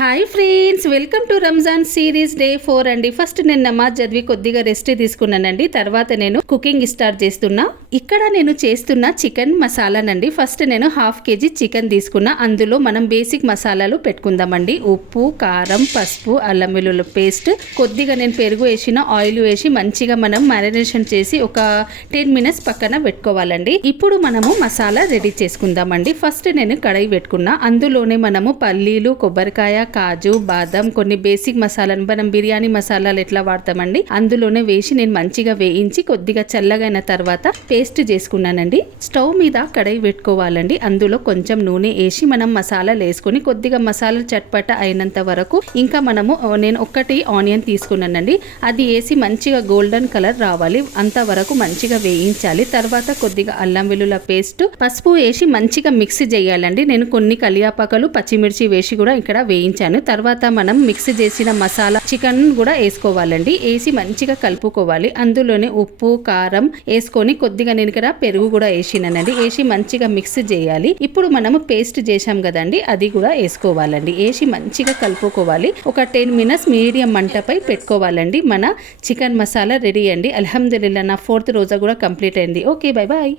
Hi friends, welcome to Ramzan series day 4 అండి. First నేను నమాజ్ చదివి కొద్దిగా రెస్ట్ తీసుకున్నానండి. తర్వాత నేను కుకింగ్ స్టార్ట్ చేస్తున్నా. ఇక్కడ నేను చేస్తున్న చికెన్ మసాలానండి. ఫస్ట్ నేను 1/2 kg చికెన్ తీసుకున్నా. అందులో మనం బేసిక్ మసాలాలు పెట్టుకుందామండి. ఉప్పు, కారం, పసుపు, అల్లం వెల్లుల్లి పేస్ట్, కొద్దిగా నేను పెరుగు వేసిన, ఆయిల్ వేసి మంచిగా మనం మ్యారినేషన్ చేసి ఒక 10 minutes పక్కన పెట్టుకోవాలండి. ఇప్పుడు మనము మసాలా రెడీ చేసుకుందామండి. ఫస్ట్ నేను కడాయి పెట్టుకున్నా. అందులోనే మనము పల్లీలు, కొబ్బరికాయ, కాజు, బాదం, కొన్ని బేసిక్ మసాలాను మనం బిర్యానీ మసాలాలు ఎట్లా వాడతామండి అందులోనే వేసి నేను మంచిగా వేయించి కొద్దిగా చల్లగైన తర్వాత పేస్ట్ చేసుకున్నానండి. స్టవ్ మీద కడాయి పెట్టుకోవాలండి. అందులో కొంచెం నూనె వేసి మనం మసాలాలు వేసుకొని కొద్దిగా మసాలా చట్పట అయినంత వరకు ఇంకా నేను ఒకటి ఆనియన్ తీసుకున్నానండి. అది వేసి మంచిగా గోల్డెన్ కలర్ రావాలి అంతవరకు మంచిగా వేయించాలి. తర్వాత కొద్దిగా అల్లం వెల్లుల్లి పేస్ట్, పసుపు వేసి మంచిగా మిక్స్ చేయాలండి. నేను కొన్ని కలియాపాకలు, పచ్చిమిర్చి వేసి కూడా ఇక్కడ వేయించాను. తర్వాత మనం మిక్స్ చేసిన మసాలా చికెన్ కూడా వేసుకోవాలండి. వేసి మంచిగా కలుపుకోవాలి. అందులోనే ఉప్పు, కారం వేసుకొని కొద్దిగా నేను ఇక్కడ పెరుగు కూడా వేసినానండి. వేసి మంచిగా మిక్స్ చేయాలి. ఇప్పుడు మనము పేస్ట్ చేసాం కదండి, అది కూడా వేసుకోవాలండి. వేసి మంచిగా కలుపుకోవాలి. ఒక 10 minutes మీడియం మంటపై పెట్టుకోవాలండి. మన చికెన్ మసాలా రెడీ అండి. అల్హమ్దులిల్లా, నా 4th రోజా కూడా కంప్లీట్ అయింది. Okay, bye bye.